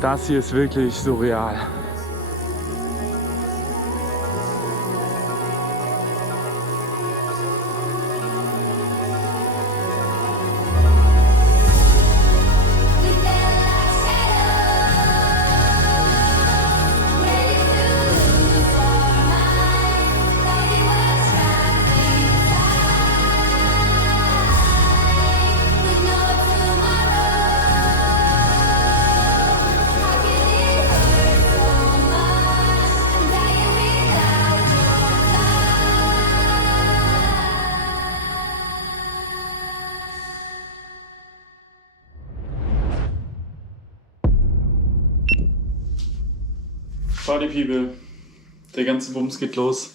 Das hier ist wirklich surreal. Party People, der ganze Bums geht los.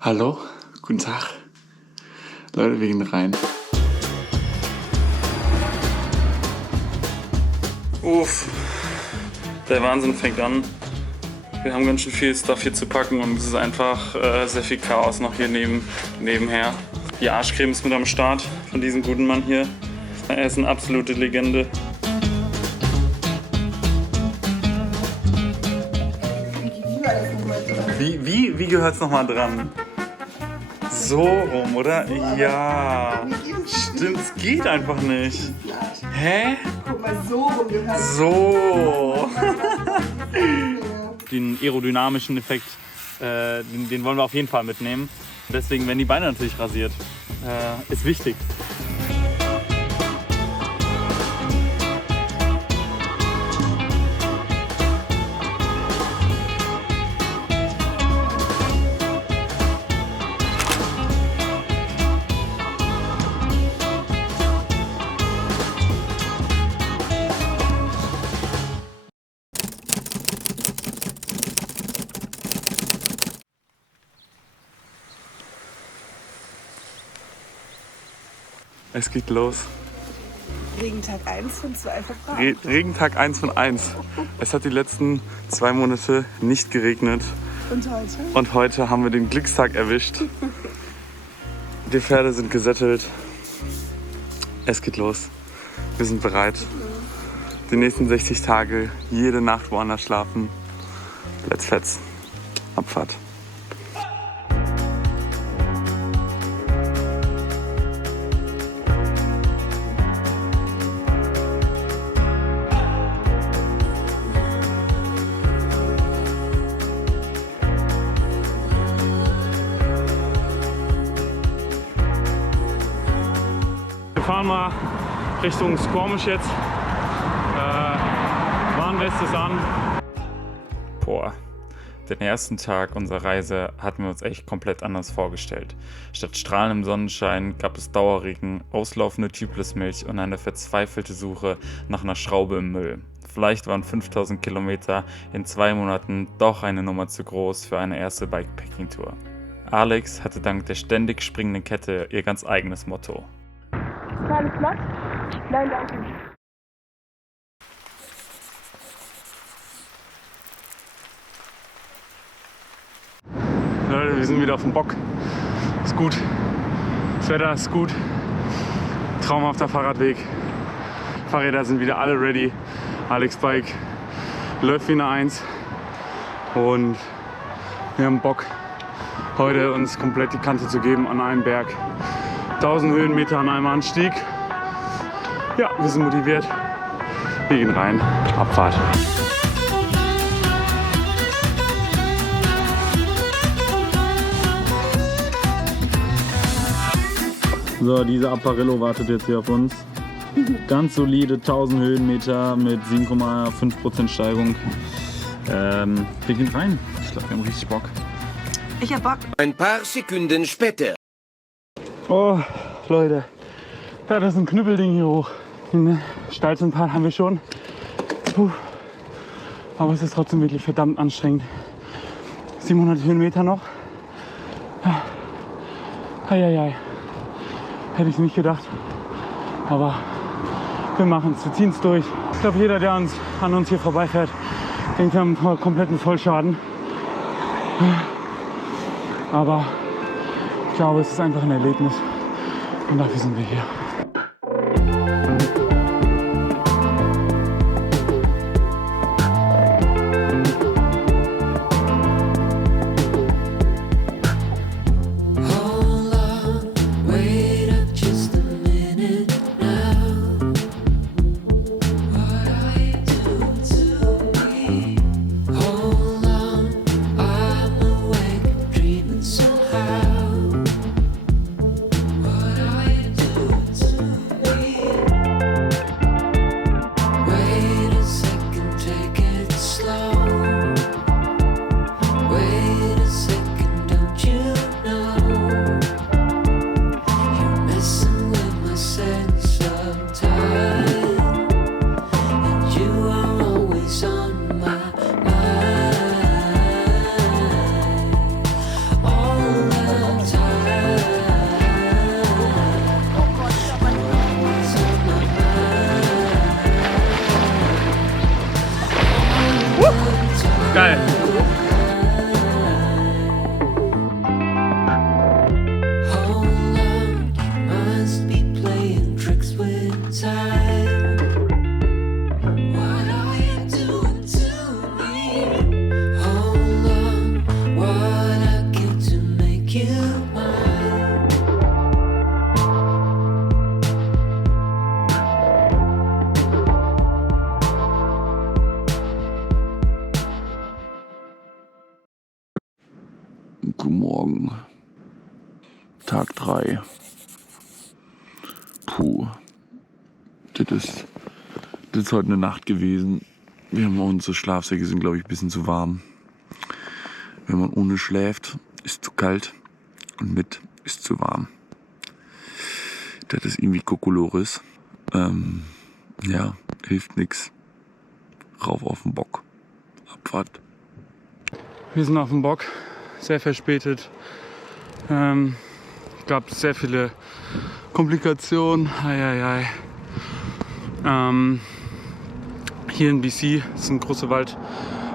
Hallo, guten Tag. Leute, wir gehen rein. Uff, der Wahnsinn fängt an. Wir haben ganz schön viel Stuff hier zu packen und es ist einfach sehr viel Chaos noch hier nebenher. Die Arschcreme ist mit am Start von diesem guten Mann hier. Er ist eine absolute Legende. Wie gehört's nochmal dran? So rum, oder? Ja. Stimmt, es geht einfach nicht. Hä? Guck mal, so rum gehört. So. Den aerodynamischen Effekt, den wollen wir auf jeden Fall mitnehmen. Deswegen werden die Beine natürlich rasiert. Ist wichtig. Es geht los. Regentag 1 von 2 verbracht. Regentag 1 von 1. Es hat die letzten 2 Monate nicht geregnet. Und heute? Und heute haben wir den Glückstag erwischt. Die Pferde sind gesättelt. Es geht los. Wir sind bereit. Die nächsten 60 Tage, jede Nacht woanders schlafen. Let's fetz. Abfahrt. Wir fahren mal Richtung Squamish jetzt. Warnweste ist an. Boah, den ersten Tag unserer Reise hatten wir uns echt komplett anders vorgestellt. Statt strahlendem Sonnenschein gab es Dauerregen, auslaufende Tubeless-Milch und eine verzweifelte Suche nach einer Schraube im Müll. Vielleicht waren 5000 Kilometer in 2 Monaten doch eine Nummer zu groß für eine erste Bikepacking-Tour. Alex hatte dank der ständig springenden Kette ihr ganz eigenes Motto. Kleines Blatt? Nein, danke. Leute, wir sind wieder auf dem Bock. Ist gut. Das Wetter ist gut. Traumhafter Fahrradweg. Fahrräder sind wieder alle ready. Alex Bike läuft wie eine 1. Und wir haben Bock, heute uns komplett die Kante zu geben an einem Berg. 1000 Höhenmeter an einem Anstieg. Ja, wir sind motiviert. Wir gehen rein. Abfahrt. So, dieser Apparillo wartet jetzt hier auf uns. Ganz solide 1000 Höhenmeter mit 7,5% Steigung. Wir gehen rein. Ich glaube, wir haben richtig Bock. Ich hab Bock. Ein paar Sekunden später. Oh, Leute. Ja, das ist ein Knüppelding hier hoch. Den steilsten Part haben wir schon. Puh. Aber es ist trotzdem wirklich verdammt anstrengend. 700 Höhenmeter noch. Ja. Eieiei. Hätte ich nicht gedacht. Aber wir machen es, wir ziehen es durch. Ich glaube, jeder, der an uns hier vorbeifährt, denkt, wir haben einen kompletten Vollschaden. Aber ich glaube, es ist einfach ein Erlebnis. Und dafür sind wir hier. Tag 3. Puh. Das ist heute eine Nacht gewesen. Unsere Schlafsäcke sind, glaube ich, ein bisschen zu warm. Wenn man ohne schläft, ist zu kalt und mit ist zu warm. Das ist irgendwie Kokolores. Ja, hilft nix. Rauf auf den Bock. Abfahrt. Wir sind auf dem Bock, sehr verspätet. Gab sehr viele Komplikationen. Hier in BC ist ein großes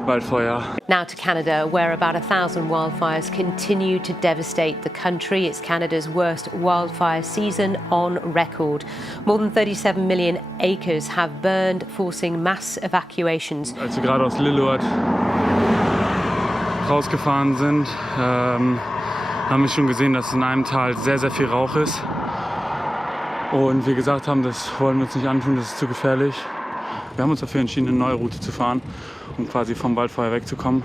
Waldfeuer. Now to Canada, where about 1,000 wildfires continue to devastate the country. It's Canada's worst wildfire season on record. More than 37 million acres have burned, forcing mass evacuations. Als wir gerade aus Lillooet rausgefahren sind, haben wir schon gesehen, dass in einem Tal sehr, sehr viel Rauch ist. Und wir gesagt haben, das wollen wir uns nicht antun, das ist zu gefährlich. Wir haben uns dafür entschieden, eine neue Route zu fahren, um quasi vom Waldfeuer wegzukommen.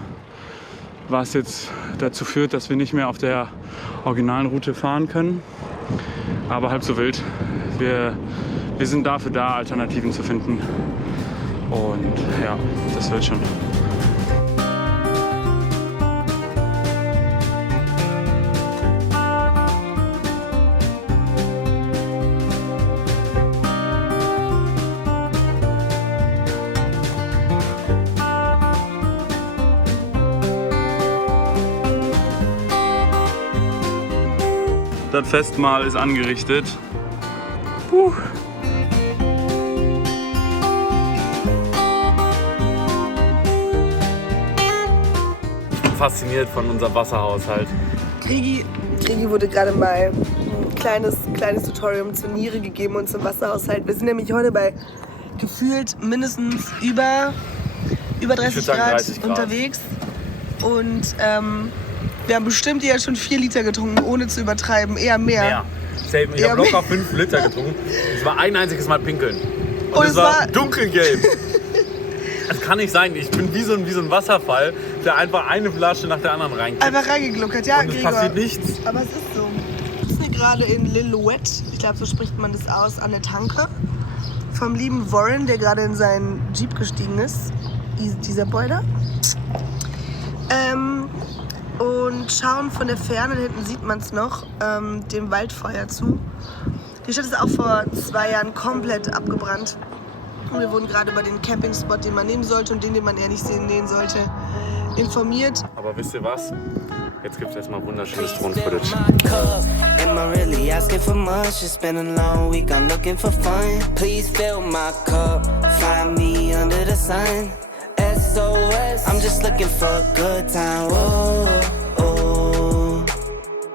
Was jetzt dazu führt, dass wir nicht mehr auf der originalen Route fahren können. Aber halb so wild. Wir sind dafür da, Alternativen zu finden. Und ja, das wird schon. Das Festmahl ist angerichtet. Puh. Ich bin fasziniert von unserem Wasserhaushalt. Gregi wurde gerade mal ein kleines Tutorial zur Niere gegeben und zum Wasserhaushalt. Wir sind nämlich heute bei gefühlt mindestens über 30 Grad unterwegs. Und wir haben bestimmt ja schon 4 Liter getrunken, ohne zu übertreiben. Eher mehr. Ich habe locker 5 Liter getrunken. Es war ein einziges Mal pinkeln. Und es war dunkelgelb. Das kann nicht sein. Ich bin wie so ein Wasserfall, der einfach eine Flasche nach der anderen reinkippt. Einfach reingegluckert, ja, und es Gregor. passiert nichts. Aber es ist so. Wir sind gerade in Lillooet, ich glaube, so spricht man das aus, an der Tanke. Vom lieben Warren, der gerade in seinen Jeep gestiegen ist. Dieser Boy da. Und schauen von der Ferne, da hinten sieht man es noch, dem Waldfeuer zu. Die Stadt ist auch vor 2 Jahren komplett abgebrannt. Und wir wurden gerade über den Campingspot, den man nehmen sollte und den man eher nicht nehmen sollte, informiert. Aber wisst ihr was? Jetzt gibt es erstmal wunderschönes Drohnen-Footage. Am I really asking for much? It's been a long week, I'm looking for fun. Please fill my cup, find me under the sun. SOS, I'm just looking for a good time. Oh, oh,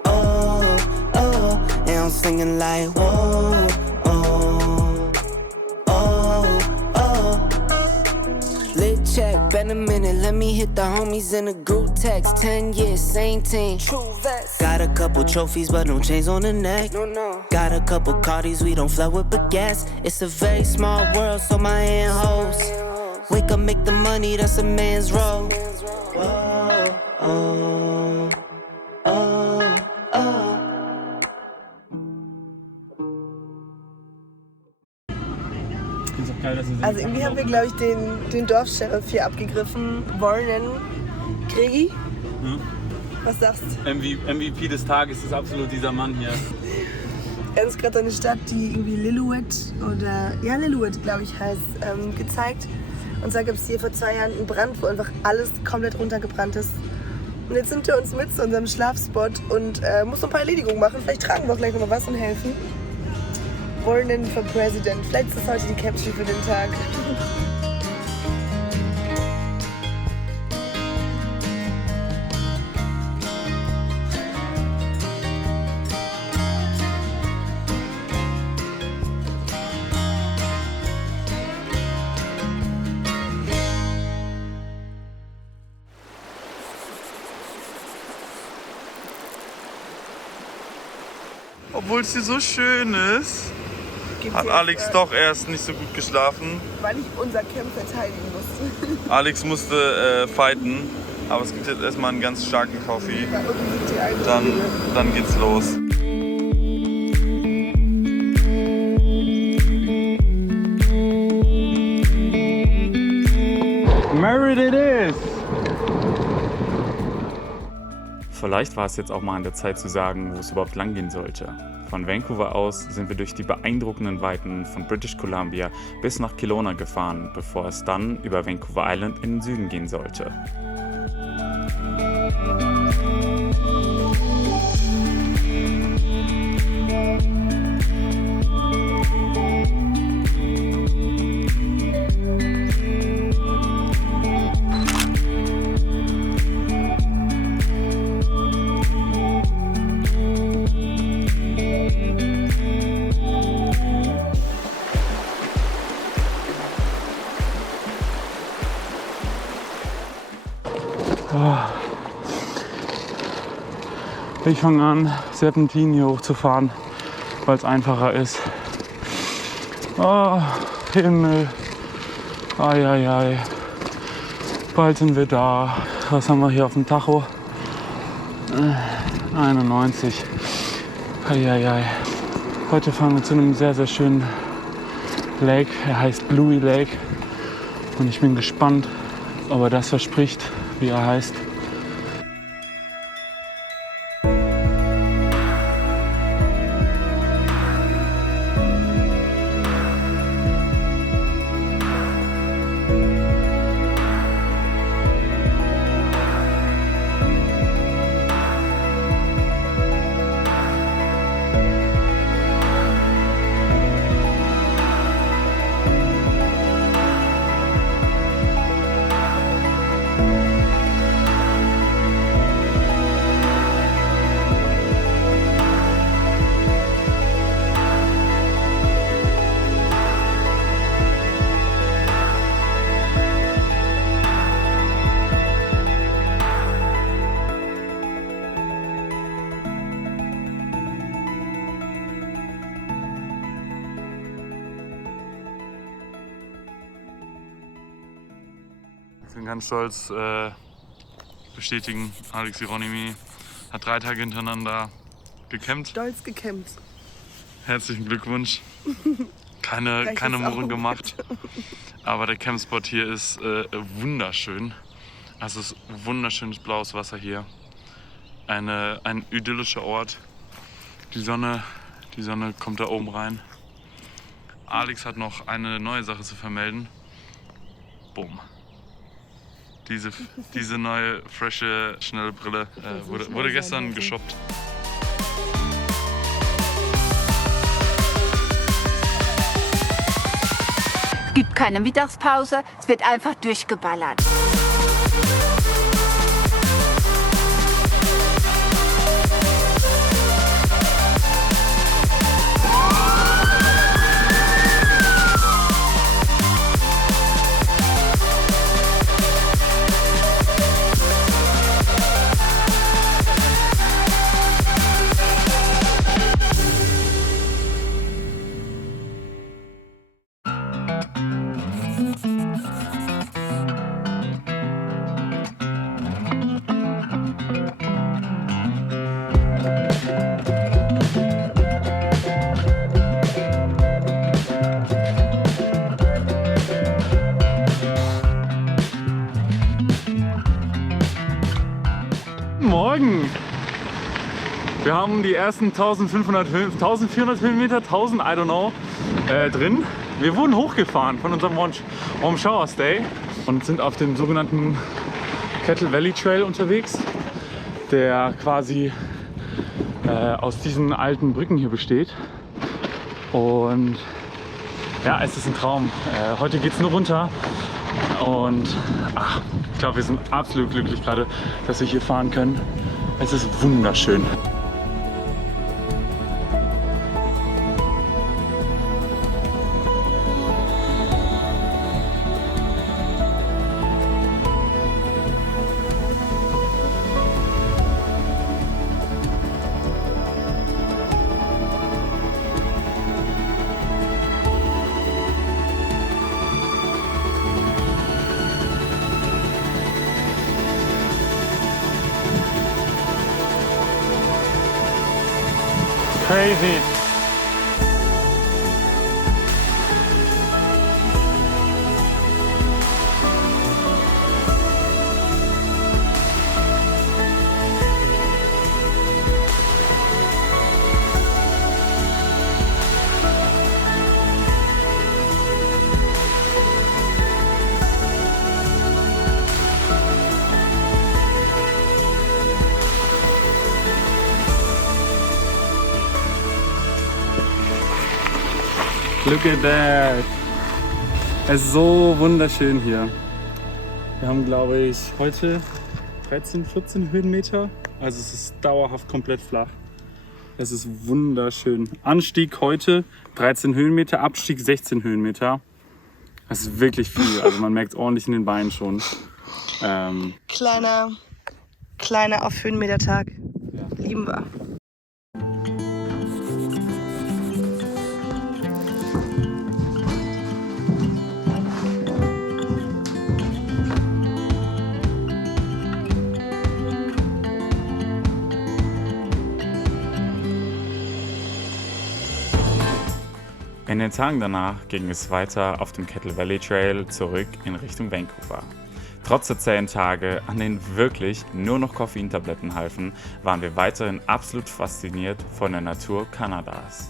oh, oh. And I'm singing like, whoa, oh, oh, oh. Lit check, been a minute, let me hit the homies in a group text. 10 years, same team. Got a couple trophies, but no chains on the neck. Got a couple Cardis, we don't flood with baguettes. It's a very small world, so my hand holds. Wake up, make the money, that's a man's role. Whoa, oh, oh, oh. Also irgendwie haben wir, glaube ich, den Dorfsheriff hier abgegriffen. Warren. Gregi? Was sagst du? MVP des Tages ist absolut dieser Mann hier. Er hat uns gerade eine Stadt, die irgendwie Lillooet Lillooet, glaube ich, heißt, gezeigt. Und zwar gibt es hier vor 2 Jahren einen Brand, wo einfach alles komplett runtergebrannt ist. Und jetzt sind wir uns mit zu unserem Schlafspot und muss noch ein paar Erledigungen machen. Vielleicht tragen wir auch gleich noch was und helfen. Warren for President. Vielleicht ist das heute die Caption für den Tag. Obwohl es hier so schön ist, hat Alex doch erst nicht so gut geschlafen. Weil ich unser Camp verteidigen musste. Alex musste fighten, aber es gibt jetzt erstmal einen ganz starken Coffee. Dann geht's los. Here it is! Vielleicht war es jetzt auch mal an der Zeit zu sagen, wo es überhaupt lang gehen sollte. Von Vancouver aus sind wir durch die beeindruckenden Weiten von British Columbia bis nach Kelowna gefahren, bevor es dann über Vancouver Island in den Süden gehen sollte. Ich fange an, Serpentinen hier hochzufahren, weil es einfacher ist. Oh, Himmel. Eieiei. Bald sind wir da. Was haben wir hier auf dem Tacho? 91. Eieiei. Heute fahren wir zu einem sehr, sehr schönen Lake. Er heißt Bluey Lake. Und ich bin gespannt, ob er das verspricht, wie er heißt. Ich bin ganz stolz bestätigen, Alex Hieronymi hat 3 Tage hintereinander gekämpft. Stolz gekämpft. Herzlichen Glückwunsch. Keine Murren gemacht. Aber der Campspot hier ist wunderschön. Also es ist wunderschönes blaues Wasser hier. Ein idyllischer Ort. Die Sonne kommt da oben rein. Alex hat noch eine neue Sache zu vermelden. Boom. Diese neue, frische, schnelle Brille wurde gestern geshoppt. Es gibt keine Mittagspause, es wird einfach durchgeballert. Morgen! Wir haben die ersten 1400 Höhenmeter, 1000, I don't know, drin. Wir wurden hochgefahren von unserem Warm Shower Stay und sind auf dem sogenannten Kettle Valley Trail unterwegs, der quasi aus diesen alten Brücken hier besteht. Und ja, es ist ein Traum. Heute geht es nur runter und ich glaube, wir sind absolut glücklich gerade, dass wir hier fahren können. Es ist wunderschön. Crazy. Look at that. Es ist so wunderschön hier. Wir haben, glaube ich, heute 13, 14 Höhenmeter. Also es ist dauerhaft komplett flach. Es ist wunderschön. Anstieg heute 13 Höhenmeter, Abstieg 16 Höhenmeter. Das ist wirklich viel. Also man merkt es ordentlich in den Beinen schon. Kleiner auf Höhenmetertag. Ja. Lieben wir. In den Tagen danach ging es weiter auf dem Kettle Valley Trail zurück in Richtung Vancouver. Trotz der zähen Tage, an denen wirklich nur noch Koffeintabletten halfen, waren wir weiterhin absolut fasziniert von der Natur Kanadas.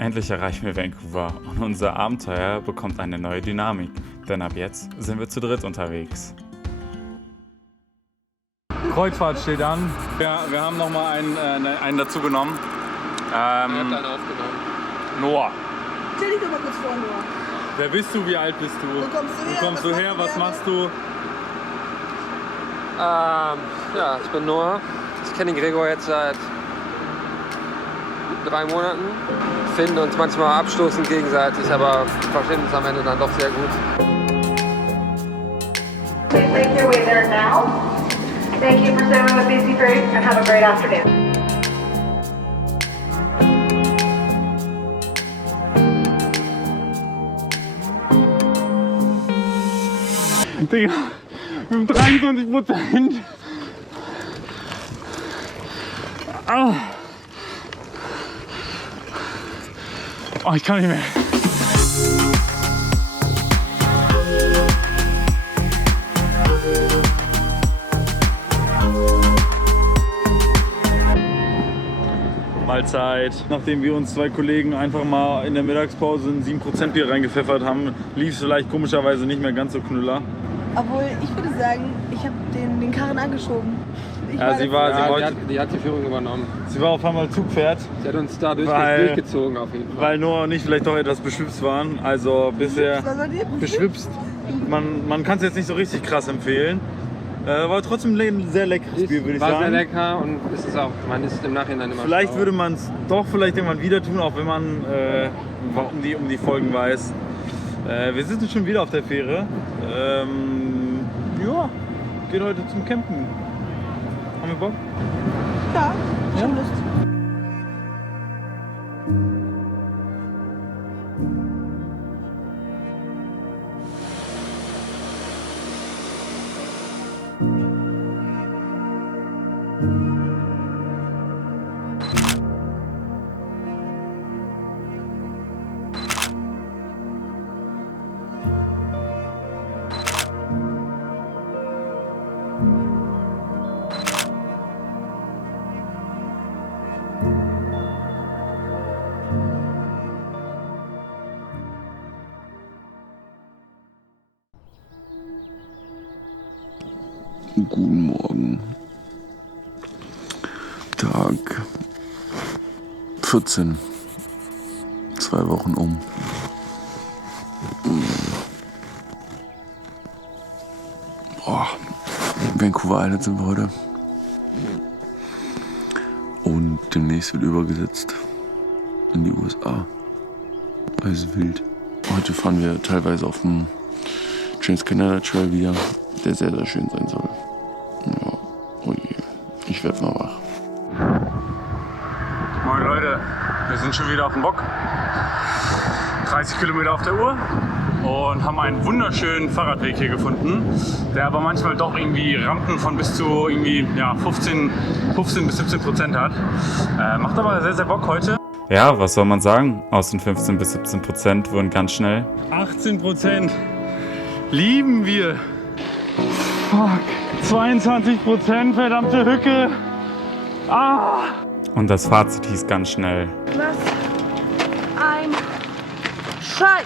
Endlich erreichen wir Vancouver und unser Abenteuer bekommt eine neue Dynamik, denn ab jetzt sind wir zu dritt unterwegs. Kreuzfahrt steht an. Ja, wir haben nochmal einen dazu genommen. Wer hat einen aufgenommen? Noah. Stell dich doch mal kurz vor, Noah. Wer bist du? Wie alt bist du? Wo kommst du her? Was machst du? Ja, ich bin Noah. Ich kenne den Gregor jetzt seit 3 Monaten. Finden uns manchmal abstoßend gegenseitig, aber verstehen uns am Ende dann doch sehr gut. Please make your way there now. Thank you for sailing with BC Freight and have a great afternoon. Digga, mit 23%. Ah. Oh, ich kann nicht mehr. Mahlzeit. Nachdem wir uns 2 Kollegen einfach mal in der Mittagspause ein 7% Bier reingepfeffert haben, lief es vielleicht komischerweise nicht mehr ganz so knüller. Obwohl, ich würde sagen, ich habe den Karren angeschoben. Die hat die Führung übernommen. Sie war auf einmal Zugpferd. Sie hat uns da durchgezogen auf jeden Fall. Weil Noah und ich vielleicht doch etwas beschwipst waren. Also bisher beschwipst. Man kann es jetzt nicht so richtig krass empfehlen. War trotzdem ein sehr leckeres Bier, würde ich sagen. War sehr lecker und ist es auch. Man ist im Nachhinein immer Vielleicht würde man es doch vielleicht irgendwann wieder tun, auch wenn man um die Folgen weiß. Wir sitzen schon wieder auf der Fähre. Ja, geht heute zum Campen. Haben wir Bock? Ja, schon Lust. Guten Morgen. Tag 14. 2 Wochen um. Vancouver Island sind wir heute. Und demnächst wird übergesetzt in die USA. Es ist wild. Heute fahren wir teilweise auf dem Trans-Canada Trail wieder, der sehr, sehr schön sein soll. Ja, oh je, ich werde mal wach. Moin Leute, wir sind schon wieder auf dem Bock. 30 Kilometer auf der Uhr und haben einen wunderschönen Fahrradweg hier gefunden, der aber manchmal doch irgendwie Rampen von bis zu irgendwie, 15 bis 17% hat. Macht aber sehr, sehr Bock heute. Ja, was soll man sagen? Aus den 15 bis 17% wurden ganz schnell 18%. Lieben wir. Fuck. 22%, verdammte Hücke. Und das Fazit hieß ganz schnell: Was ein Scheiß!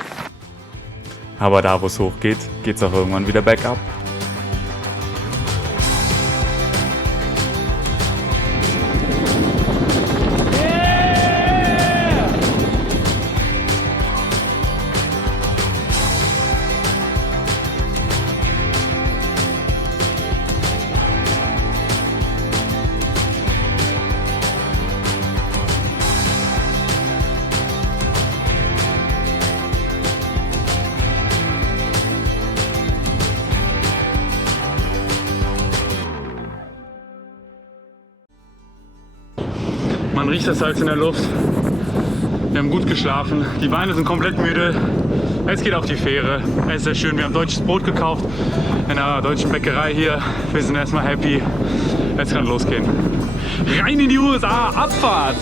Aber da, wo es hochgeht, geht's auch irgendwann wieder bergab. Man riecht das Salz in der Luft. Wir haben gut geschlafen. Die Beine sind komplett müde. Es geht auf die Fähre. Es ist sehr schön. Wir haben ein deutsches Brot gekauft in einer deutschen Bäckerei hier. Wir sind erstmal happy. Jetzt kann es losgehen. Rein in die USA. Abfahrt!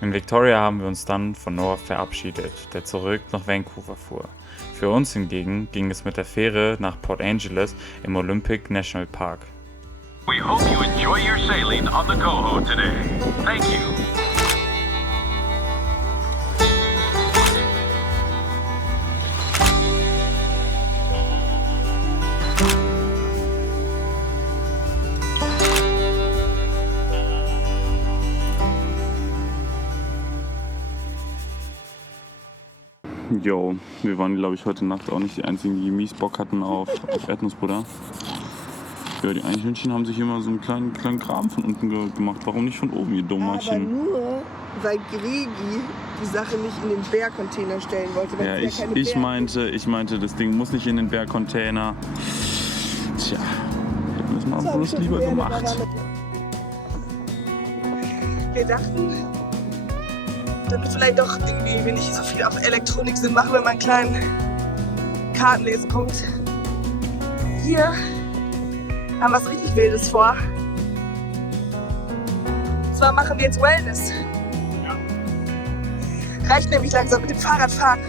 In Victoria haben wir uns dann von Noah verabschiedet, der zurück nach Vancouver fuhr. Für uns hingegen ging es mit der Fähre nach Port Angeles im Olympic National Park. We hope you enjoy your sailing on the Coho today. Thank you. Jo, wir waren, glaube ich, heute Nacht auch nicht die einzigen, die mies Bock hatten auf Erdnussbutter. Ja, die Eichhörnchen haben sich immer so einen kleinen Graben von unten gemacht. Warum nicht von oben, ihr Dummchen? Aber nur, weil Gregi die Sache nicht in den Bärcontainer stellen wollte. Weil Ja, es keine ich Bären meinte, das Ding muss nicht in den Bärcontainer. Tja, hätten wir es mal bloß lieber gemacht. Wir dachten, damit vielleicht doch irgendwie wir nicht so viel auf Elektronik sind, machen wir mal einen kleinen Kartenlesepunkt. Hier haben wir was richtig Wildes vor. Und zwar machen wir jetzt Wellness. Reicht nämlich langsam mit dem Fahrradfahren.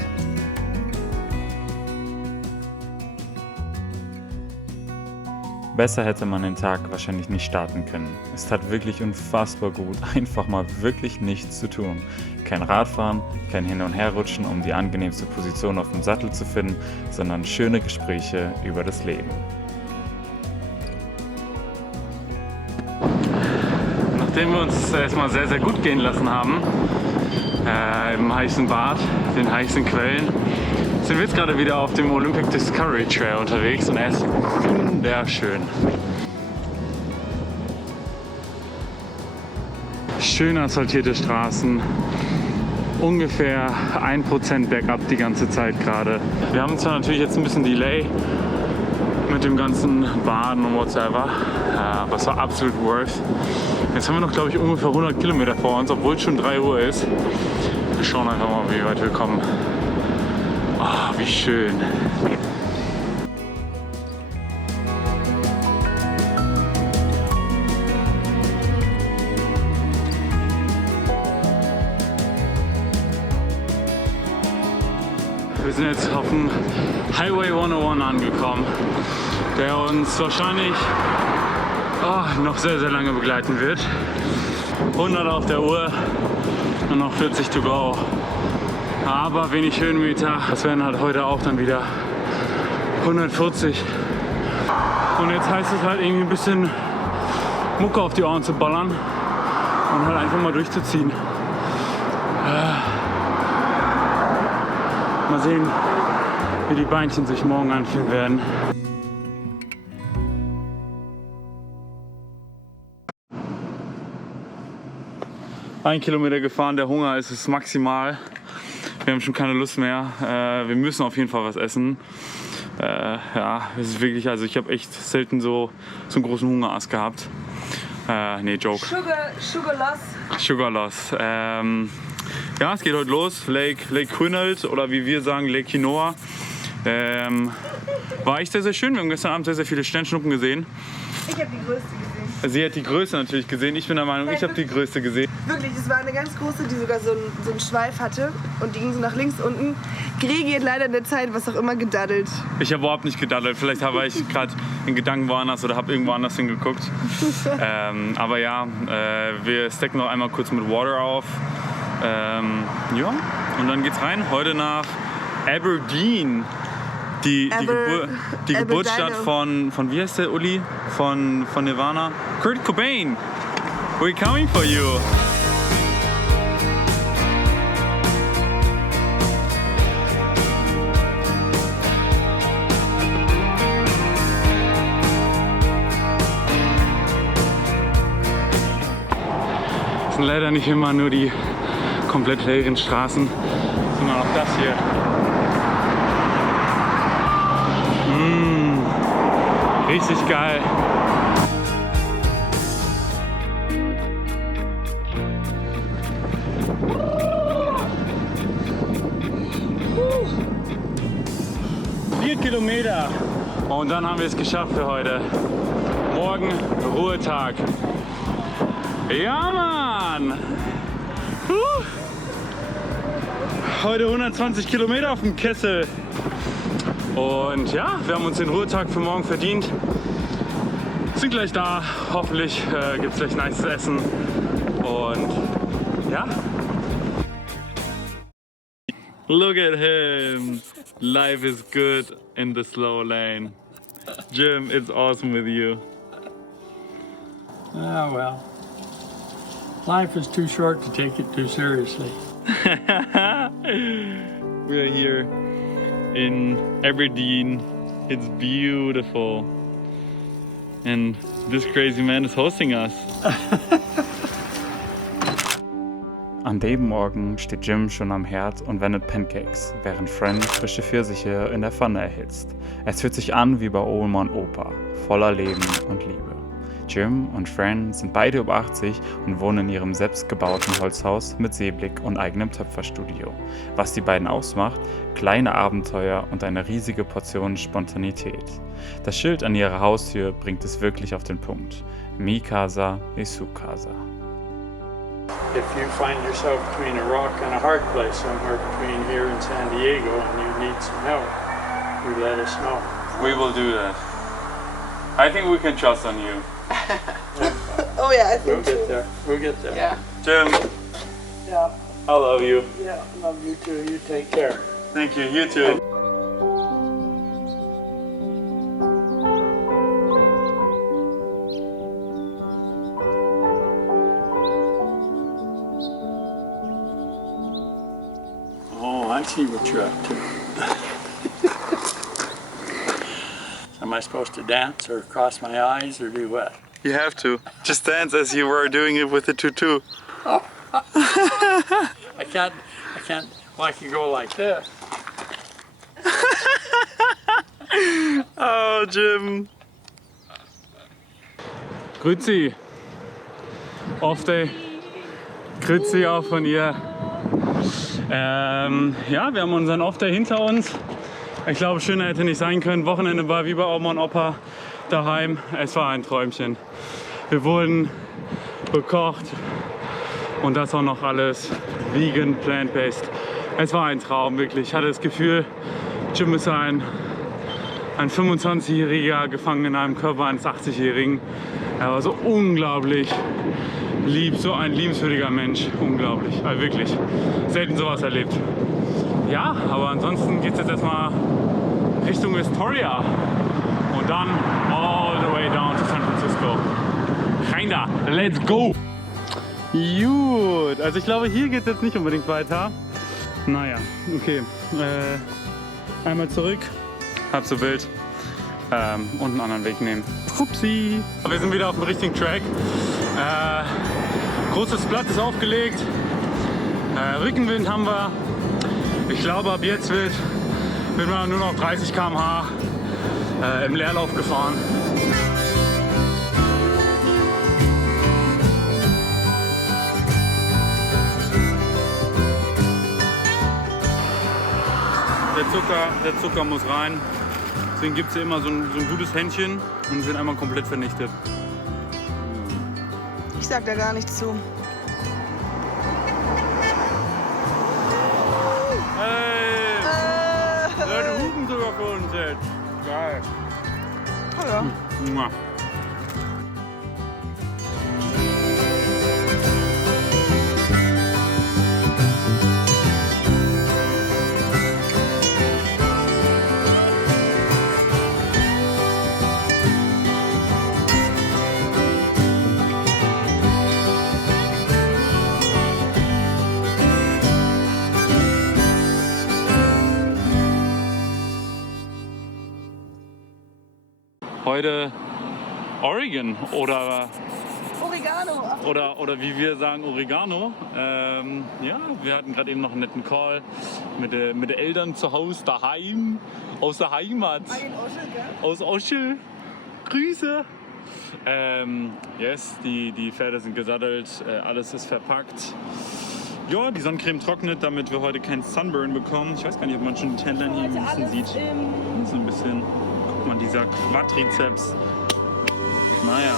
Besser hätte man den Tag wahrscheinlich nicht starten können. Es tat wirklich unfassbar gut, einfach mal wirklich nichts zu tun. Kein Radfahren, kein Hin- und Herrutschen, um die angenehmste Position auf dem Sattel zu finden, sondern schöne Gespräche über das Leben. Nachdem wir uns erstmal sehr, sehr gut gehen lassen haben, im heißen Bad, den heißen Quellen, sind wir jetzt gerade wieder auf dem Olympic Discovery Trail unterwegs und er ist wunderschön. Schön asphaltierte Straßen, ungefähr 1% bergab die ganze Zeit gerade. Wir haben zwar natürlich jetzt ein bisschen Delay mit dem ganzen Baden und whatever, aber es war absolut worth. Jetzt haben wir noch, glaube ich, ungefähr 100 Kilometer vor uns, obwohl es schon 3 Uhr ist. Wir schauen einfach mal, wie weit wir kommen. Oh, wie schön. Wir sind jetzt auf dem Highway 101 angekommen, der uns wahrscheinlich noch sehr, sehr lange begleiten wird. 100 auf der Uhr und noch 40 to go. Aber wenig Höhenmeter. Das wären halt heute auch dann wieder 140. Und jetzt heißt es halt irgendwie ein bisschen Mucke auf die Ohren zu ballern und halt einfach mal durchzuziehen. Mal sehen, wie die Beinchen sich morgen anfühlen werden. Ein Kilometer gefahren, der Hunger ist es maximal. Wir haben schon keine Lust mehr. Wir müssen auf jeden Fall was essen. Ja, es ist wirklich, also ich habe echt selten so einen großen Hungerast gehabt. Nee, Joke. Sugar loss. Sugar loss. Ja, es geht heute los. Lake Quinault oder wie wir sagen, Lake Quinoa. War echt sehr, sehr schön. Wir haben gestern Abend sehr, sehr viele Sternschnuppen gesehen. Ich habe die größte gesehen. Sie hat die Größe natürlich gesehen. Ich bin der Meinung, ich habe die Größte gesehen. Wirklich, es war eine ganz große, die sogar so einen Schweif hatte. Und die ging so nach links unten. Gregi hat leider in der Zeit, was auch immer, gedaddelt. Ich habe überhaupt nicht gedaddelt. Vielleicht war ich gerade in Gedanken woanders oder habe irgendwo anders hingeguckt. Aber ja, wir stecken noch einmal kurz mit Water auf. Ja, und dann geht's rein. Heute nach Aberdeen. Die Geburtsstadt von wie heißt der Uli? Von Nirvana? Kurt Cobain. We're coming for you. Es sind leider nicht immer nur die komplett leeren Straßen, sondern auch das hier. Richtig geil. Vier Kilometer. Und dann haben wir es geschafft für heute. Morgen Ruhetag. Ja, Mann! Heute 120 Kilometer auf dem Kessel. Und ja, wir haben uns den Ruhetag für morgen verdient. Sind gleich da. Hoffentlich gibt es gleich nice Essen. Und ja. Look at him. Life is good in the slow lane. Jim, it's awesome with you. Ah, well. Life is too short to take it too seriously. We are here in Aberdeen. It's beautiful. And this crazy man is hosting us. An dem Morgen steht Jim schon am Herd und wendet Pancakes, während Fran frische Pfirsiche in der Pfanne erhitzt. Es fühlt sich an wie bei Oma und Opa, voller Leben und Liebe. Jim und Fran sind beide über 80 und wohnen in ihrem selbstgebauten Holzhaus mit Seeblick und eigenem Töpferstudio. Was die beiden ausmacht? Kleine Abenteuer und eine riesige Portion Spontanität. Das Schild an ihrer Haustür bringt es wirklich auf den Punkt. Mi casa e su casa. If you find yourself between a rock and a hard place, somewhere between here and San Diego, and you need some help, you let us know. We will do that. I think we can trust on you. Oh yeah, I think we'll get there. We'll get there. Yeah. Jim, Yeah. I love you. Yeah, love you too. You take care. Thank you, you too. Oh, I see what you're up to. Am I supposed to dance or cross my eyes or do what? You have to. Just dance as you were doing it with the tutu. Oh. I can't, well, I can go like this. Oh, Jim. Grüezi. Off-Day. Grüezi auch von ihr. Ja, wir haben unseren Off-Day hinter uns. Ich glaube, schöner hätte nicht sein können. Wochenende war wie bei Oma und Opa daheim. Es war ein Träumchen. Wir wurden bekocht und das auch noch alles vegan, plant-based. Es war ein Traum, wirklich. Ich hatte das Gefühl, Jim ist ein 25-Jähriger gefangen in einem Körper eines 80-Jährigen. Er war so unglaublich lieb, so ein liebenswürdiger Mensch. Unglaublich, also wirklich. Selten sowas erlebt. Ja, aber ansonsten geht es jetzt erstmal Richtung Astoria und dann all the way down to San Francisco. Kinda, let's go! Gut, also ich glaube, hier geht es jetzt nicht unbedingt weiter. Naja, okay. Einmal zurück, halb so wild und einen anderen Weg nehmen. Upsi! Wir sind wieder auf dem richtigen Track. Großes Blatt ist aufgelegt. Rückenwind haben wir. Ich glaube, ab jetzt wird man nur noch 30 km/h im Leerlauf gefahren. Der Zucker muss rein. Deswegen gibt es hier immer so ein gutes Händchen und sind einmal komplett vernichtet. Ich sag da gar nichts zu. Hey! Leute hupen sogar für uns jetzt. Geil. Oh ja. Mua. Heute Oregon oder Oregano. oder wie wir sagen Oregano. Ja, wir hatten gerade eben noch einen netten Call mit den Eltern zu Hause daheim, aus der Heimat, aus Oschel. Grüße. Yes, die Pferde sind gesattelt, alles ist verpackt. Ja, die Sonnencreme trocknet, damit wir heute keinen Sunburn bekommen. Ich weiß gar nicht, ob man schon die Tanline hier ein bisschen sieht. So ein bisschen. Guck mal, dieser Quadrizeps. Naja.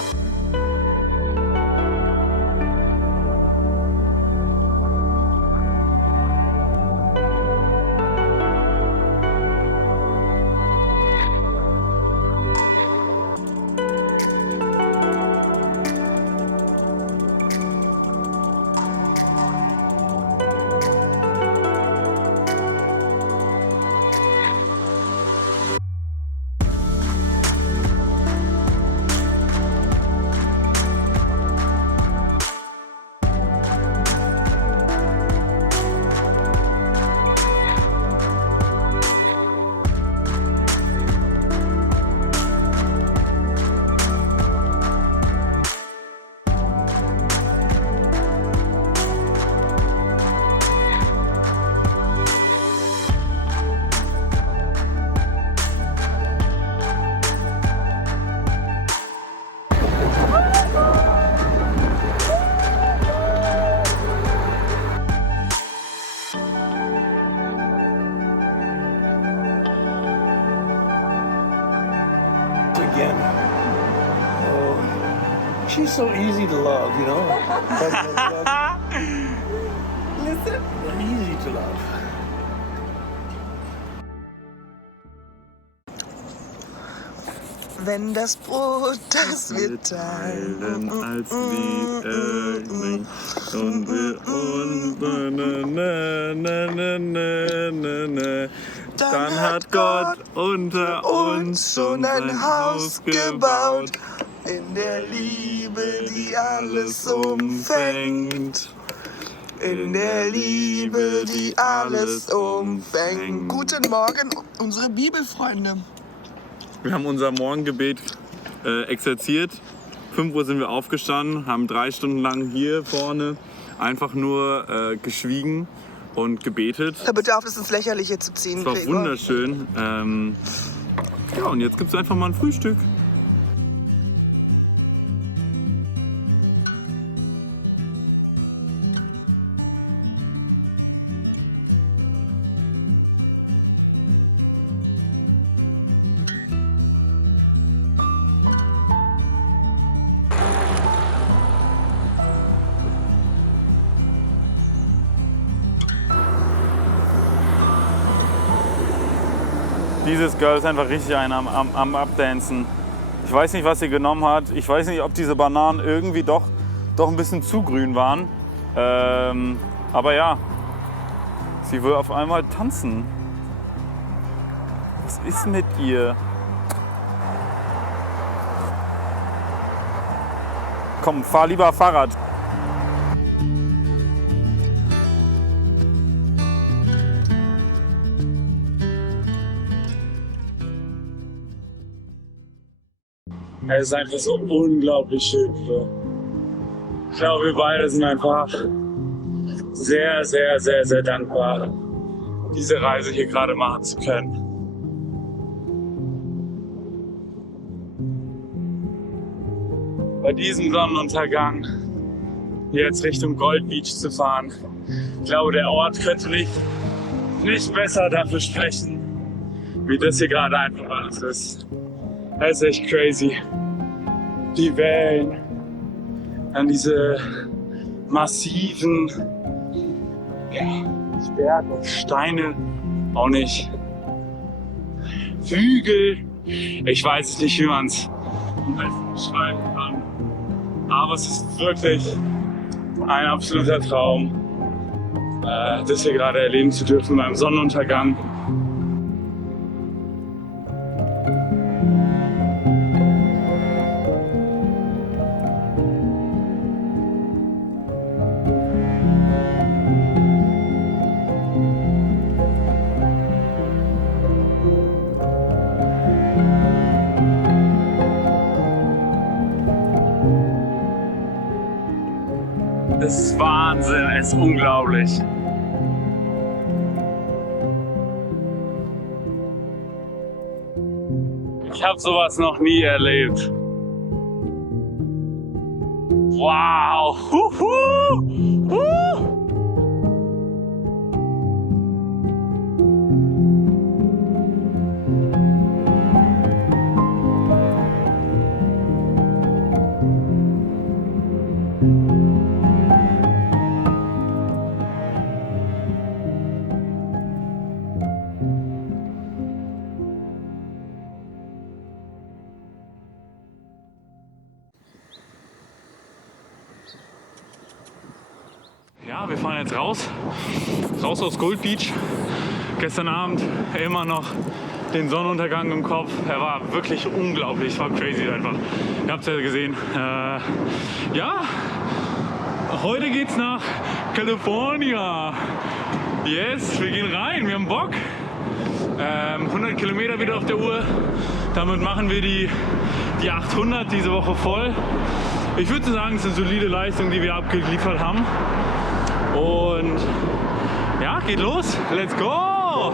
Again. Oh, she's so easy to love, you know? Listen. Easy to love. Wenn das Brot, das wir teilen, als Lied und wir uns dann hat Gott unter uns schon ein Haus gebaut, in der Liebe, die alles umfängt. In der Liebe, die alles umfängt. Guten Morgen, unsere Bibelfreunde. Wir haben unser Morgengebet exerziert. 5 Uhr sind wir aufgestanden, haben 3 Stunden lang hier vorne einfach nur geschwiegen und gebetet. Da bedarf es ins Lächerliche zu ziehen. Es war Gregor. wunderschön. Ja, und jetzt gibt es einfach mal ein Frühstück. Dieses Girl ist einfach richtig am Abdancen. Ich weiß nicht, was sie genommen hat. Ich weiß nicht, ob diese Bananen irgendwie doch ein bisschen zu grün waren. Aber ja, sie will auf einmal tanzen. Was ist mit ihr? Komm, fahr lieber Fahrrad. Es ist einfach so unglaublich schön hier. Ich glaube, wir beide sind einfach sehr, sehr, sehr, sehr dankbar, diese Reise hier gerade machen zu können. Bei diesem Sonnenuntergang jetzt Richtung Gold Beach zu fahren. Ich glaube, der Ort könnte nicht besser dafür sprechen, wie das hier gerade einfach alles ist. Das ist echt crazy. Die Wellen, Dann diese massiven Berge, Steine, auch nicht. Hügel, ich weiß nicht, wie man es beschreiben kann. Aber es ist wirklich ein absoluter Traum, das hier gerade erleben zu dürfen beim Sonnenuntergang. Das ist Wahnsinn, es ist unglaublich. Ich habe sowas noch nie erlebt. Wow! Huhu! Ja, wir fahren jetzt raus aus Gold Beach. Gestern Abend immer noch den Sonnenuntergang im Kopf. Er war wirklich unglaublich, war crazy einfach. Ihr habt es ja gesehen. Ja, heute geht's nach California. Yes, wir gehen rein, wir haben Bock. 100 Kilometer wieder auf der Uhr. Damit machen wir die 800 diese Woche voll. Ich würde sagen, es ist eine solide Leistung, die wir abgeliefert haben. Und ja, geht los. Let's go!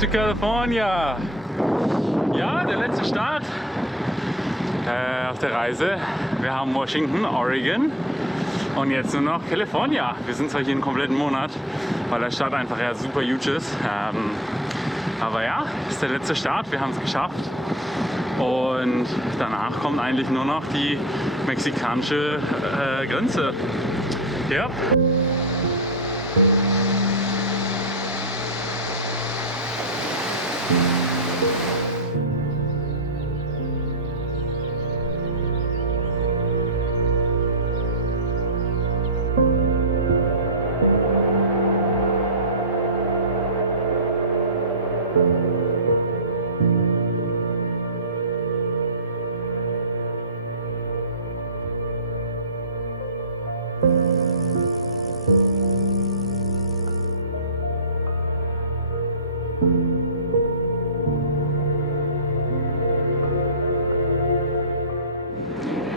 To California. Ja, der letzte Start auf der Reise. Wir haben Washington, Oregon und jetzt nur noch California. Wir sind zwar hier einen kompletten Monat, weil der Start einfach ja super huge ist. Aber ja, ist der letzte Start. Wir haben es geschafft. Und danach kommt eigentlich nur noch die mexikanische Grenze. Ja.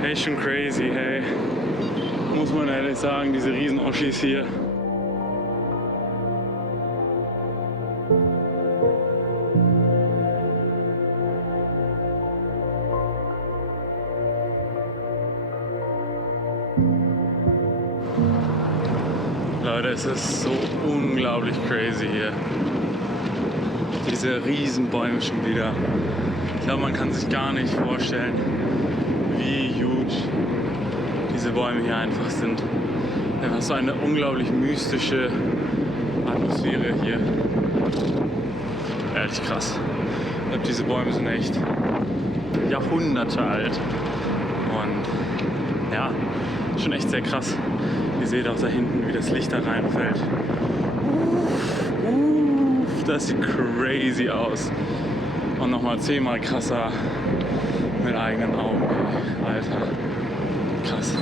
Hey, schon crazy, hey. Muss man ehrlich sagen, diese riesen Oschis hier. Leute, es ist so unglaublich crazy hier. Diese riesen Bäume schon wieder. Ich glaube, man kann sich gar nicht vorstellen, wie huge diese Bäume hier einfach sind. Einfach so eine unglaublich mystische Atmosphäre hier. Ehrlich krass. Ich glaube, diese Bäume sind echt Jahrhunderte alt. Und ja, schon echt sehr krass. Ihr seht auch da hinten, wie das Licht da reinfällt. Das sieht crazy aus. Und nochmal 10-mal krasser mit eigenen Augen. Alter, krass.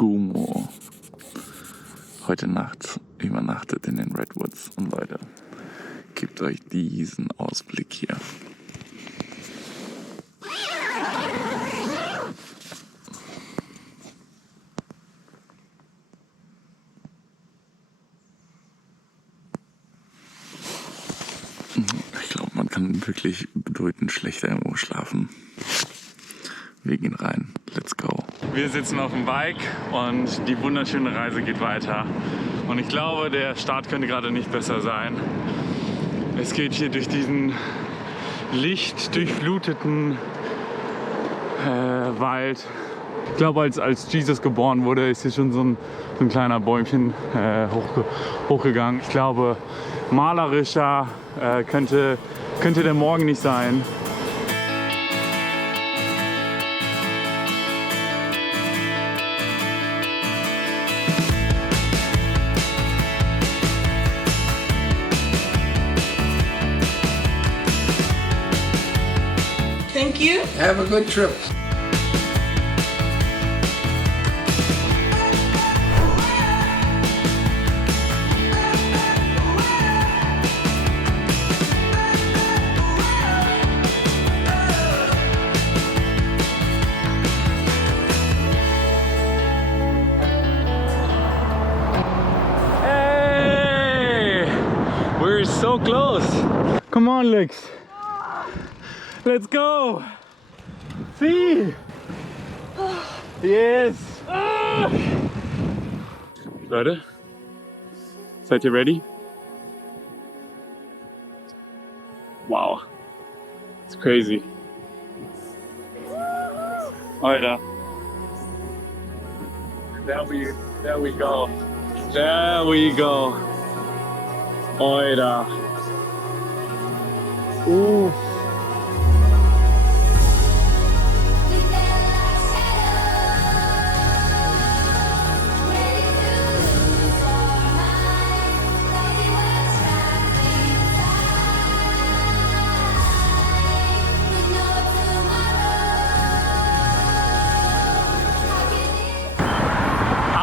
Gumo. Heute Nacht übernachtet in den Redwoods. Und Leute, gebt euch diesen Ausblick hier. Ich glaube, man kann wirklich bedeutend schlechter irgendwo schlafen. Wir gehen rein. Let's go. Wir sitzen auf dem Bike und die wunderschöne Reise geht weiter. Und ich glaube, der Start könnte gerade nicht besser sein. Es geht hier durch diesen lichtdurchfluteten Wald. Ich glaube, als Jesus geboren wurde, ist hier schon so ein kleiner Bäumchen hochgegangen. Ich glaube, malerischer könnte der Morgen nicht sein. Thank you. Have a good trip. Hey! We're so close. Come on, Lex. Let's go! See! Yes! Leute, seid ihr ready? Wow, it's crazy. Alter. There we go. There we go. Alter. Ooh.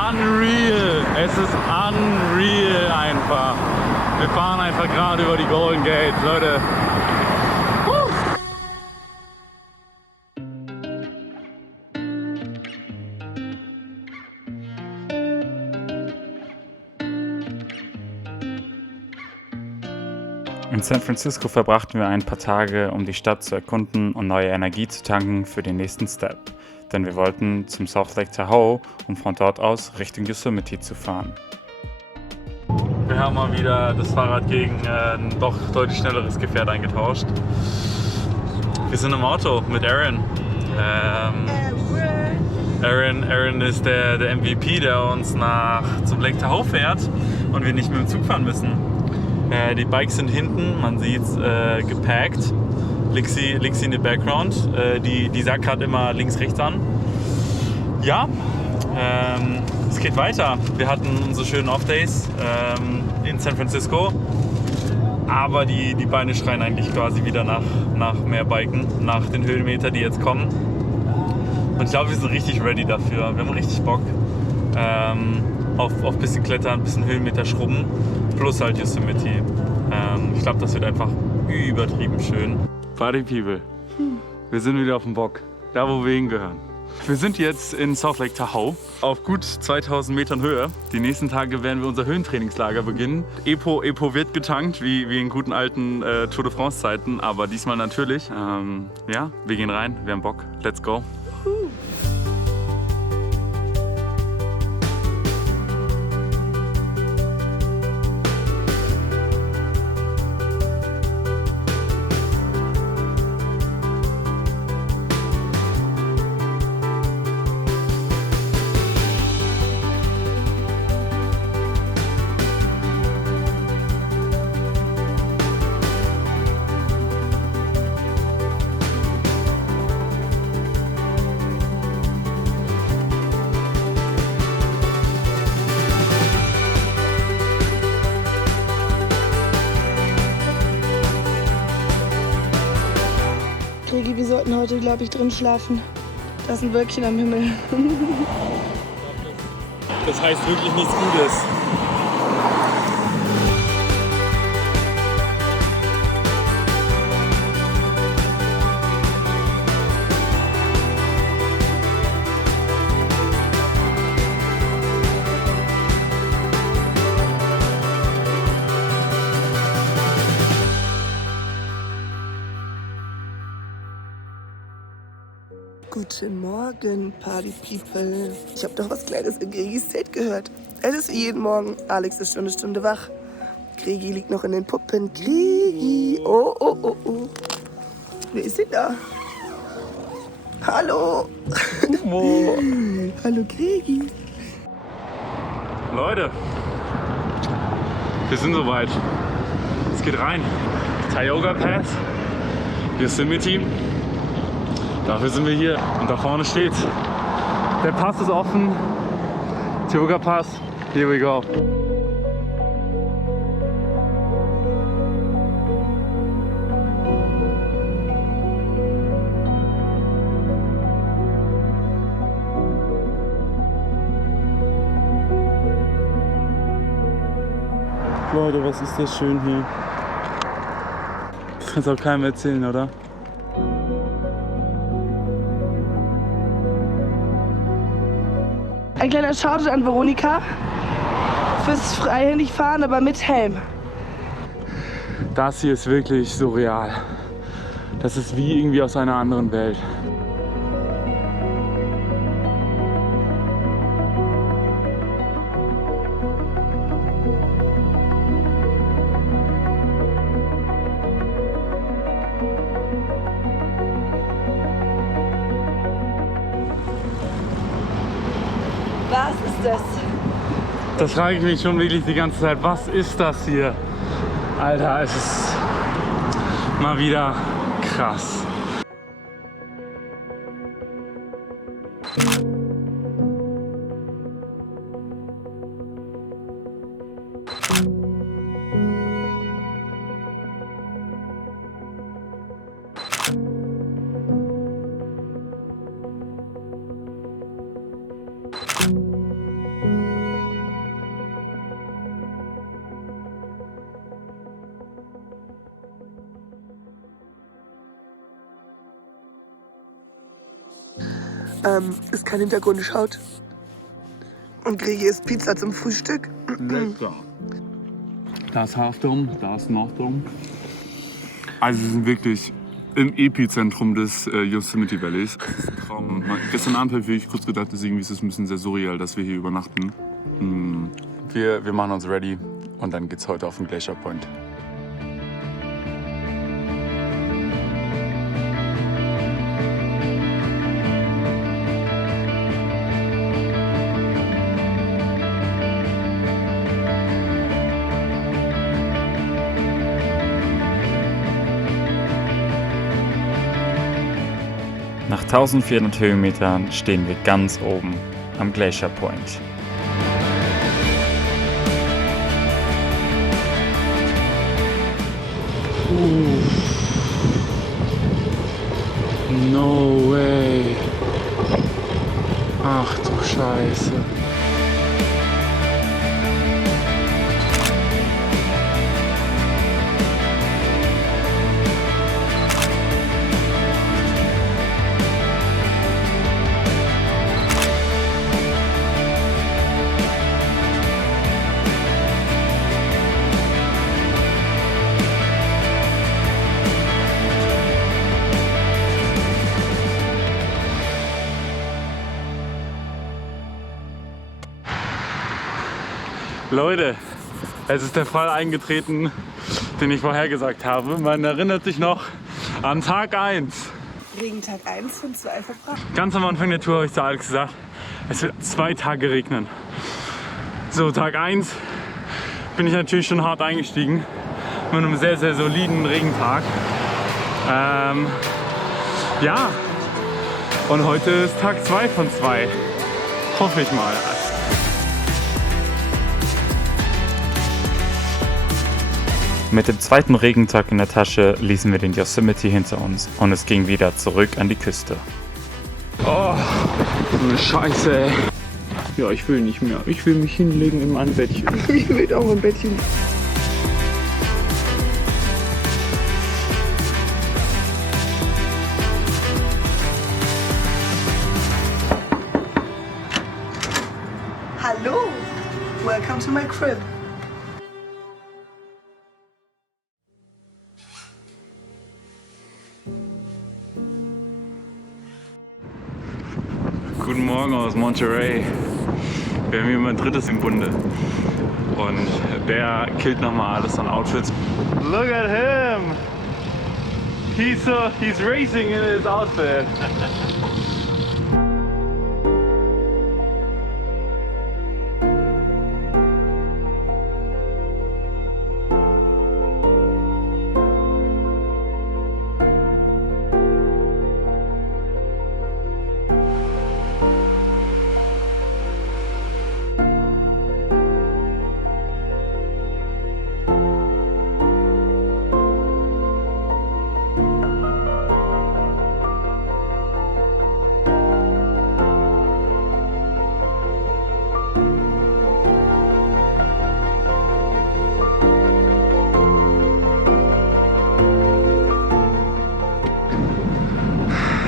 Unreal, es ist unreal einfach. Wir fahren einfach gerade über die Golden Gate, Leute. In San Francisco verbrachten wir ein paar Tage, um die Stadt zu erkunden und neue Energie zu tanken für den nächsten Step. Denn wir wollten zum South Lake Tahoe, um von dort aus Richtung Yosemite zu fahren. Wir haben mal wieder das Fahrrad gegen ein doch deutlich schnelleres Gefährt eingetauscht. Wir sind im Auto mit Aaron. Aaron ist der MVP, der uns zum Lake Tahoe fährt und wir nicht mit dem Zug fahren müssen. Die Bikes sind hinten, man sieht es, gepackt. Lixi in the background. Die sagt gerade immer links, rechts an. Ja, es geht weiter. Wir hatten unsere schönen Off-Days in San Francisco. Aber die Beine schreien eigentlich quasi wieder nach mehr Biken, nach den Höhenmeter, die jetzt kommen. Und ich glaube, wir sind richtig ready dafür. Wir haben richtig Bock auf ein bisschen Klettern, ein bisschen Höhenmeter schrubben. Plus halt Yosemite. Ich glaube, das wird einfach übertrieben schön. Party People, wir sind wieder auf dem Bock, da wo wir hingehören. Wir sind jetzt in South Lake Tahoe auf gut 2000 Metern Höhe. Die nächsten Tage werden wir unser Höhentrainingslager beginnen. Epo wird getankt, wie in guten alten Tour de France Zeiten, aber diesmal natürlich. Ja, wir gehen rein, wir haben Bock, let's go. Wir sollten heute, glaube ich, drin schlafen. Da ist ein Wölkchen am Himmel. Das heißt wirklich nichts Gutes. Guten Morgen, Party People. Ich habe doch was Kleines in Gregis Zelt gehört. Es ist wie jeden Morgen. Alex ist schon eine Stunde wach. Gregi liegt noch in den Puppen. Gregi. Oh, oh, oh, oh. Wer ist denn da? Hallo. Hallo, Gregi. Leute, wir sind soweit. Es geht rein. Tioga Pass, Yosemite. Dafür sind wir hier. Und da vorne steht, der Pass ist offen. Tioga Pass. Here we go. Leute, was ist das schön hier. Das kannst du auch keinem erzählen, oder? Ein kleiner Shoutout an Veronika fürs freihändig fahren, aber mit Helm. Das hier ist wirklich surreal. Das ist wie irgendwie aus einer anderen Welt. Was ist das? Das frage ich mich schon wirklich die ganze Zeit. Was ist das hier? Alter, es ist mal wieder krass. Ist kein Hintergrund, schaut. Und Gregi isst Pizza zum Frühstück. Lecker. Da ist Half Dome, da ist North Dome. Also wir sind wirklich im Epizentrum des Yosemite Valleys. Das ist ein Traum. Gestern Abend habe ich kurz gedacht, irgendwie ist es ein bisschen sehr surreal, dass wir hier übernachten. Wir machen uns ready und dann geht's heute auf den Glacier Point. Nach 1400 Höhenmetern stehen wir ganz oben am Glacier Point. No way. Ach du Scheiße. Leute, es ist der Fall eingetreten, den ich vorhergesagt habe. Man erinnert sich noch an Tag 1. Regentag 1 findest du einfach brav. Ganz am Anfang der Tour habe ich zu Alex gesagt, es wird 2 Tage regnen. So, Tag 1 bin ich natürlich schon hart eingestiegen mit einem sehr, sehr soliden Regentag. Ja, und heute ist Tag 2 von 2. Hoffe ich mal. Mit dem zweiten Regentag in der Tasche ließen wir den Yosemite hinter uns und es ging wieder zurück an die Küste. Oh, so eine Scheiße, ey. Ja, ich will nicht mehr. Ich will mich hinlegen in mein Bettchen. Ich will auch im Bettchen. Hallo, welcome to my crib. Guten Morgen aus Monterey. Wir haben hier mein drittes im Bunde. Und der killt nochmal alles an Outfits. Look at him! He's racing in his outfit.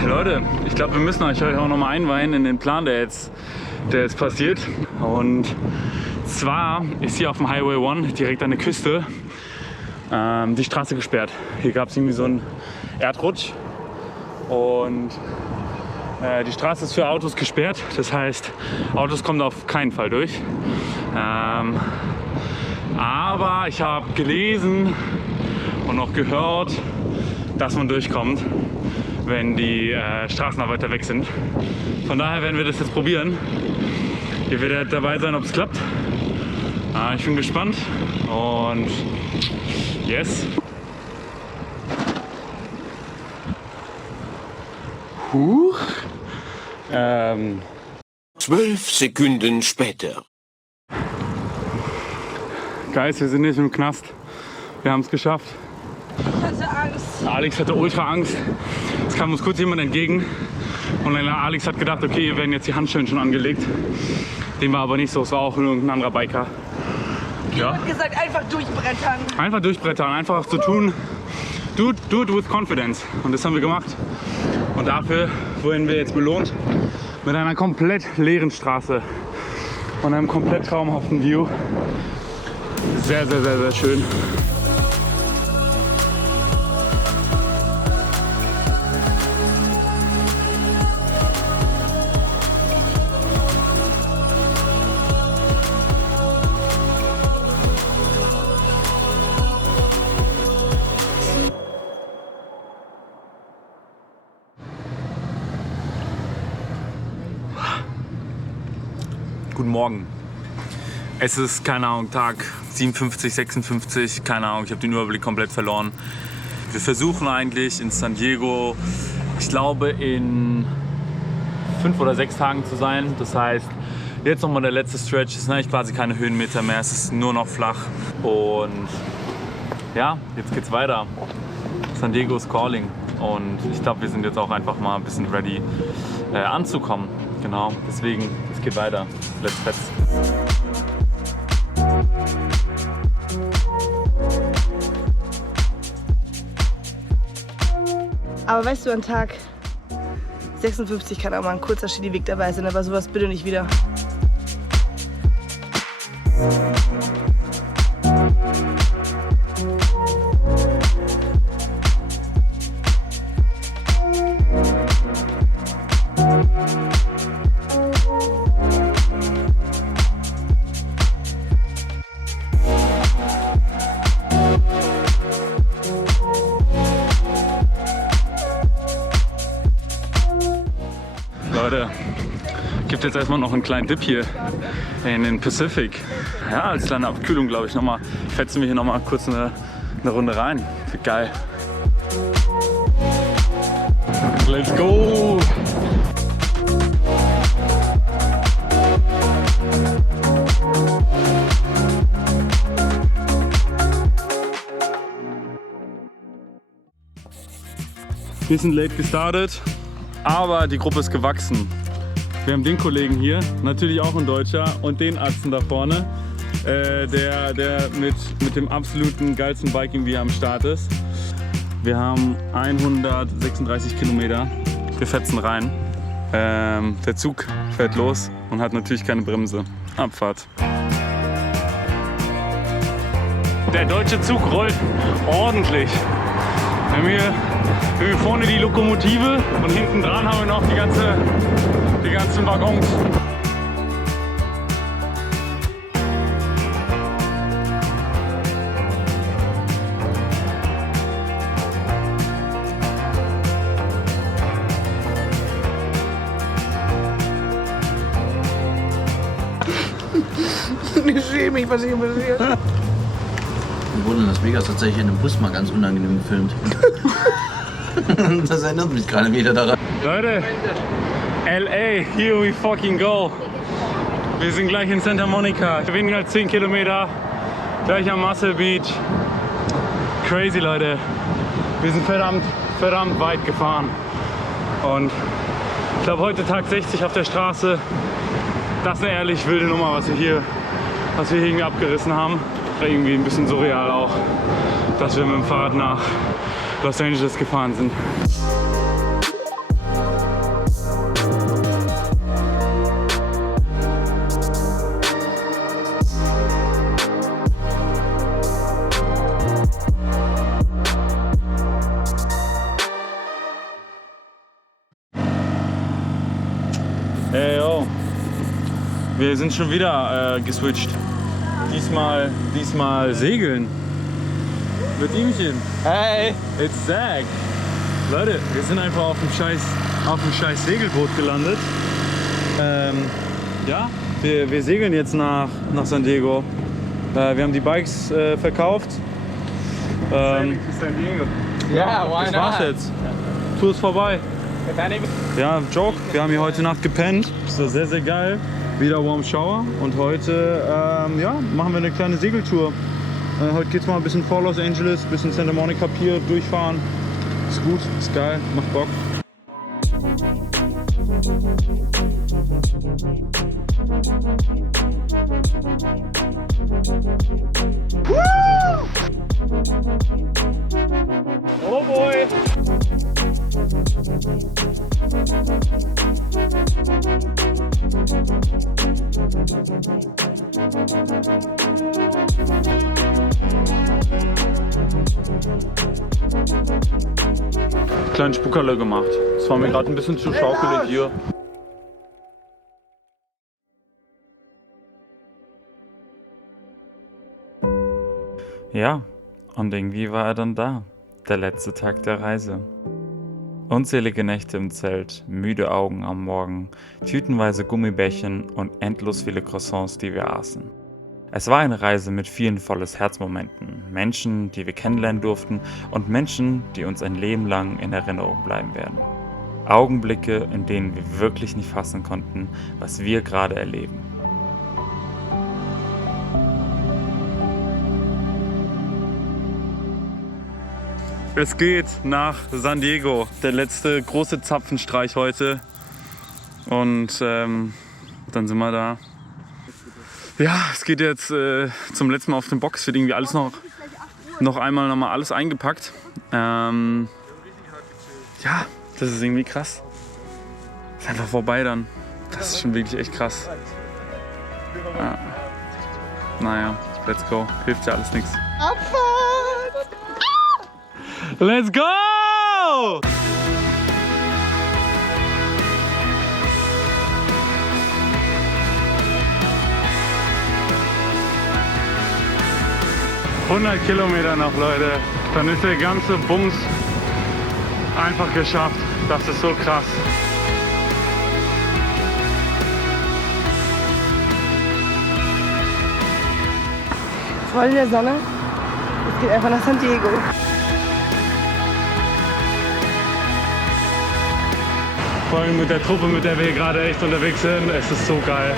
Leute, ich glaube, wir müssen euch auch noch mal einweihen in den Plan, der jetzt passiert. Und zwar ist hier auf dem Highway 1 direkt an der Küste die Straße gesperrt. Hier gab es irgendwie so einen Erdrutsch und die Straße ist für Autos gesperrt. Das heißt, Autos kommen auf keinen Fall durch. Aber ich habe gelesen und auch gehört, dass man durchkommt, wenn die Straßen noch weiter weg sind. Von daher werden wir das jetzt probieren. Ihr werdet dabei sein, ob es klappt. Ich bin gespannt und yes. 12 Sekunden später. Guys, wir sind nicht im Knast. Wir haben es geschafft. Ich hatte Angst. Alex hatte ultra Angst. Es kam uns kurz jemand entgegen und Alex hat gedacht, okay, hier werden jetzt die Handschellen schon angelegt. Dem war aber nicht so, es war auch irgendein anderer Biker. Ja. Ich hab gesagt, einfach durchbrettern. Einfach durchbrettern, einfach zu tun. Do it with confidence. Und das haben wir gemacht. Und dafür wurden wir jetzt belohnt mit einer komplett leeren Straße und einem komplett traumhaften View. Sehr, sehr, sehr, sehr schön. Guten Morgen. Es ist, keine Ahnung, Tag 57, 56, keine Ahnung, ich habe den Überblick komplett verloren. Wir versuchen eigentlich in San Diego, ich glaube, in 5 oder 6 Tagen zu sein. Das heißt, jetzt nochmal der letzte Stretch. Es sind eigentlich quasi keine Höhenmeter mehr, es ist nur noch flach. Und ja, jetzt geht's weiter. San Diego is calling. Und ich glaube, wir sind jetzt auch einfach mal ein bisschen ready anzukommen. Genau, deswegen, es geht weiter. Let's fetz. Aber weißt du, an Tag 56 kann auch mal ein kurzer Skiliweg dabei sein, aber sowas bitte nicht wieder. Leute, gibt jetzt erstmal noch einen kleinen Dip hier in den Pacific. Ja, als kleine Abkühlung, glaube ich, fetzen wir hier nochmal kurz eine Runde rein. Wird geil. Let's go! Bisschen late gestartet, aber die Gruppe ist gewachsen. Wir haben den Kollegen hier, natürlich auch ein Deutscher, und den Atzen da vorne, der mit dem absoluten geilsten Bike irgendwie am Start ist. Wir haben 136 Kilometer. Wir fetzen rein. Der Zug fährt los und hat natürlich keine Bremse. Abfahrt. Der deutsche Zug rollt ordentlich. Wir haben hier vorne die Lokomotive und hinten dran haben wir noch die ganzen Waggons. Ich schäme mich, was hier passiert. Wir wurden in Las Vegas tatsächlich in einem Bus mal ganz unangenehm gefilmt. Das erinnert mich gerade wieder daran. Leute, LA, here we fucking go. Wir sind gleich in Santa Monica. Weniger als 10 Kilometer, gleich am Muscle Beach. Crazy, Leute. Wir sind verdammt weit gefahren. Und ich glaube, heute Tag 60 auf der Straße. Das ist eine ehrlich wilde Nummer, was wir hier irgendwie abgerissen haben. Irgendwie ein bisschen surreal auch, dass wir mit dem Fahrrad nach Los Angeles gefahren sind. Hey, yo. Wir sind schon wieder geswitcht. Diesmal segeln. Mit ihmchen. Hey! It's Zach. Leute, wir sind einfach auf dem scheiß Segelboot gelandet. Ja, wir segeln jetzt nach San Diego. Wir haben die Bikes verkauft. San Diego. Ja, das war's jetzt. Tour ist vorbei. Ja, Joke, wir haben hier heute Nacht gepennt. Das ist sehr, sehr geil. Wieder Warm Shower und heute ja, machen wir eine kleine Segeltour. Heute geht's mal ein bisschen vor Los Angeles, ein bisschen Santa Monica Pier durchfahren. Ist gut, ist geil, macht Bock. Oh boy! Kleinen Spuckerle gemacht. Das war mir gerade ein bisschen zu schaukelig hier. Ja, und irgendwie war er dann da. Der letzte Tag der Reise. Unzählige Nächte im Zelt, müde Augen am Morgen, tütenweise Gummibärchen und endlos viele Croissants, die wir aßen. Es war eine Reise mit vielen volles Herzmomenten, Menschen, die wir kennenlernen durften und Menschen, die uns ein Leben lang in Erinnerung bleiben werden. Augenblicke, in denen wir wirklich nicht fassen konnten, was wir gerade erleben. Es geht nach San Diego, der letzte große Zapfenstreich heute. Und dann sind wir da. Ja, es geht jetzt zum letzten Mal auf den Box. Wird irgendwie alles noch einmal alles eingepackt. Ja, das ist irgendwie krass. Ist einfach vorbei dann. Das ist schon wirklich echt krass. Ja. Naja, let's go. Hilft ja alles nichts. Abfahrt! Let's go! ...100 Kilometer noch, Leute. Dann ist der ganze Bums einfach geschafft. Das ist so krass. Voll in der Sonne. Es geht einfach nach San Diego. Vor allem mit der Truppe, mit der wir hier gerade echt unterwegs sind. Es ist so geil.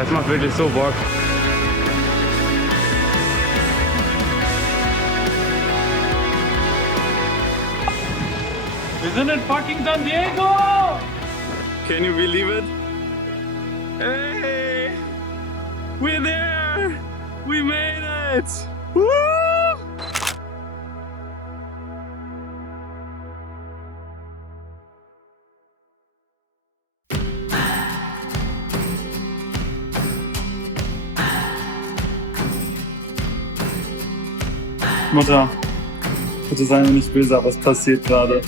Es macht wirklich so Bock. Wir sind in fucking San Diego! Can you believe it? Hey! We're there! We made it! Woo! Mutter, bitte sei mir nicht böse, aber es passiert gerade.